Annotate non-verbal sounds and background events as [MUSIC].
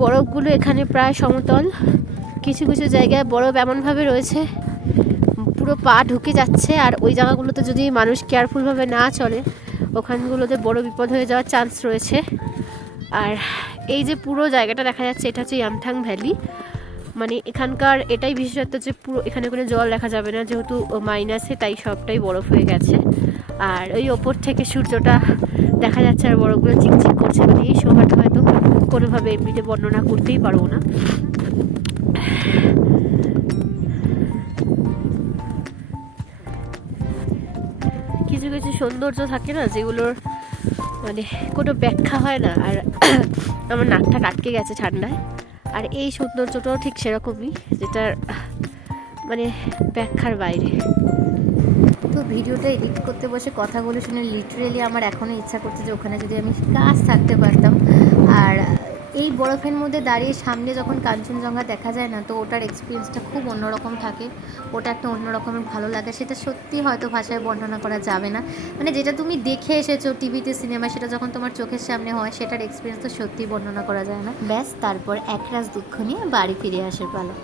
বরফগুলো এখানে প্রায় সমতল। কিছু কিছু জায়গায় বরফ এমনভাবে রয়েছে, পুরো পা ঢুকে যাচ্ছে আর ওই জায়গাগুলোতে যদি মানুষ কেয়ারফুলভাবে না চলে, ওখানগুলোতে বড় বিপদ হয়ে যাওয়ার চান্স রয়েছে। আর এই যে পুরো জায়গাটা দেখা যাচ্ছে, এটা হচ্ছে ইয়ামথাং ভ্যালি মানে এখানকার এটাই বিশেষত্ব যে পুরো এখানে কোনো জল দেখা যাবে না, যেহেতু মাইনাসে তাই সবটাই বরফ হয়ে গেছে। আর ওই ওপর থেকে সূর্যটা দেখা যাচ্ছে আর বরফগুলো চিকচিক করছে মানে এই সময়টা হয়তো কোনোভাবে এমনিতে বর্ণনা করতেই পারব না। কিছু কিছু সৌন্দর্য থাকে না, যেগুলোর মানে কোনো ব্যাখ্যা হয় না। আর [COUGHS] আমার নাকটা কাটকে গেছে ঠান্ডায়। আর এই সৌন্দর্যটাও ঠিক সেরকমই, যেটার মানে ব্যাখ্যার বাইরে। তো ভিডিওটা এডিট করতে বসে কথাগুলো শুনে লিটারেলি আমার এখনও ইচ্ছা করছে যে ওখানে যদি আমি কাজ থাকতে পারতাম। আর এই বরফের মধ্যে দাঁড়িয়ে সামনে যখন কাঞ্চনজঙ্ঘা দেখা যায় না, তো ওটার এক্সপিরিয়েন্সটা খুব অন্যরকম থাকে। ওটা একটা অন্যরকমের ভালো লাগে। সেটা সত্যি হয়তো ভাষায় বর্ণনা করা যাবে না। মানে যেটা তুমি দেখে এসেছ টিভিতে সিনেমা সেটা যখন তোমার চোখের সামনে হয়, সেটার এক্সপিরিয়েন্স তো সত্যিই বর্ণনা করা যায় না। ব্যাস, তারপর একরাশ দুঃখ নিয়ে বাড়ি ফিরে আসার পালা।